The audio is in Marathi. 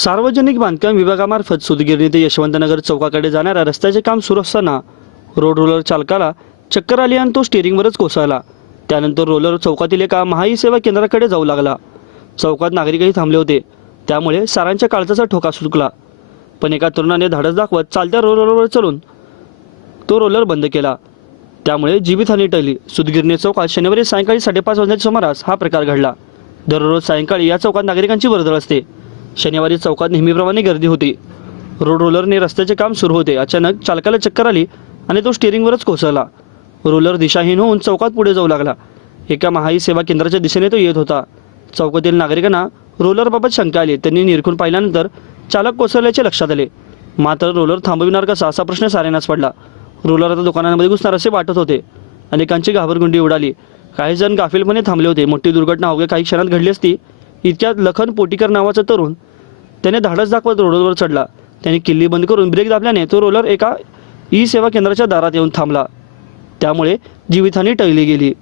सार्वजनिक बांधकाम विभागामार्फत सुदगिरणी ते यशवंतनगर चौकाकडे जाणाऱ्या रस्त्याचे काम सुरू असताना रोड रोलर चालकाला चक्कर आली आणि तो स्टिअरिंगवरच कोसळला. त्यानंतर रोलर चौकातील एका महाई सेवा केंद्राकडे जाऊ लागला. चौकात नागरिकही थांबले होते. त्यामुळे सारांच्या काळजाचा ठोका सुटला. पण एका तरुणाने धाडस दाखवत चालत्या रोलरवर चढून तो रोलर बंद केला. त्यामुळे जीवितहानी टळली. सुदगिरणी चौकात शनिवारी सायंकाळी साडेपाच वाजण्याच्या सुमारास हा प्रकार घडला. दररोज सायंकाळी या चौकात नागरिकांची वर्दळ असते. शनिवारी चौकात नेहमीप्रमाणे गर्दी होती. रोड रोलरने रस्त्याचे काम सुरू होते. अचानक चालकाला चक्कर आली आणि तो स्टिअरिंगवरच कोसळला. रोलर दिशाहीन होऊन चौकात पुढे जाऊ लागला. एका महाई सेवा केंद्राच्या दिशेने तो येत होता. चौकातील नागरिकांना रोलरबाबत शंका आली. त्यांनी निरखून पाहिल्यानंतर चालक कोसळल्याचे लक्षात आले. मात्र रोलर थांबविणार कसा? असा प्रश्न साऱ्यांनाच पडला. रोलर आता दुकानांमध्ये घुसणार असे वाटत होते. अनेकांची घाबरगुंडी उडाली. काही जण गाफीलपणे थांबले होते. मोठी दुर्घटना अवघ्या काही क्षणात घडली असती इतक्यात लखन पोटीकर नावाचा तरुण त्याने धाडस दाखवत रोलरवर चढला. त्याने किल्ली बंद करून ब्रेक दाबल्याने तो रोलर एका ई सेवा केंद्राच्या दारात येऊन थांबला. त्यामुळे जीवितहानी टळली गेली.